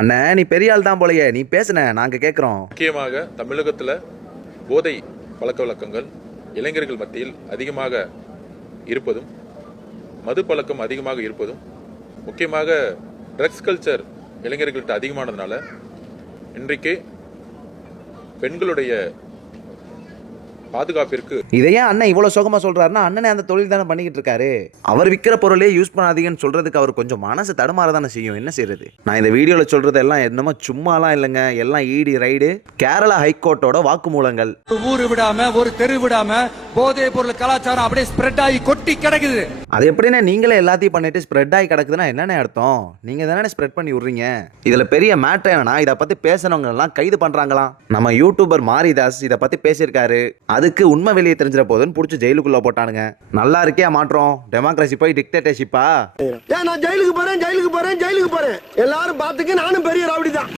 அண்ணே நீ பெரிய ஆள் தான் போலயே, நீ பேசுன நாங்க கேட்குறோம். முக்கியமாக தமிழகத்தில் போதை பழக்க வழக்கங்கள் இளைஞர்கள் மத்தியில் அதிகமாக இருப்பதும், மது பழக்கம் அதிகமாக இருப்பதும், முக்கியமாக ட்ரக்ஸ் கல்ச்சர் இளைஞர்கள்ட்ட அதிகமானதுனால இன்றைக்கு பெண்களுடைய பாதுகாப்பிற்கு இதை ஏன் அண்ணன் இவ்வளவு சோகமா சொல்றாருன்னா, அண்ணனே அந்த தொழில் தானே பண்ணிக்கிட்டு இருக்காரு. அவர் விற்கிற பொருளே யூஸ் பண்ணாதீங்கன்னு சொல்றதுக்கு அவர் கொஞ்சம் மனசு தடுமாற தானே செய்யும். என்ன செய்யறது? நான் இந்த வீடியோல சொல்றது எல்லாம் என்னமோ சும்மாலாம் இல்லைங்க, எல்லாம் ஈடி ரைடு, கேரளா ஹைகோர்ட்டோட வாக்குமூலங்கள். ஊரு விடாம ஒரு தெரு விடாம போதை பொருள் கலாச்சாரம் அப்படியே ஸ்ப்ரெட் ஆகி கொட்டி கிடக்குது. அது எப்படின்னா நீங்களே எல்லாத்தையும் பண்ணிட்டு ஸ்ப்ரெட் ஆகி கிடக்குதுன்னா என்னென்ன அர்த்தம்? நீங்க தானே ஸ்ப்ரெட் பண்ணி விடுறீங்க. இதுல பெரிய மேட்டர் என்னன்னா, இதை பத்தி பேசினவங்க எல்லாம் கைது பண்றாங்களாம். நம்ம யூடியூபர் மாரிதாஸ் இதை பத்தி பேசியிருக்காரு. அதுக்கு உண்மை வெளியே தெரிஞ்சிட போதுன்னு புடிச்சு ஜெயிலுக்குள்ள போட்டானுங்க. நல்லா இருக்கே மாற்றம். டெமோக்ரஸி போய் டிக்டேட்டர்ஷிப்பா? நான் ஜெயிலுக்கு போறேன் எல்லாரும் பாத்துக்க, நானும் பெரிய ராவடி.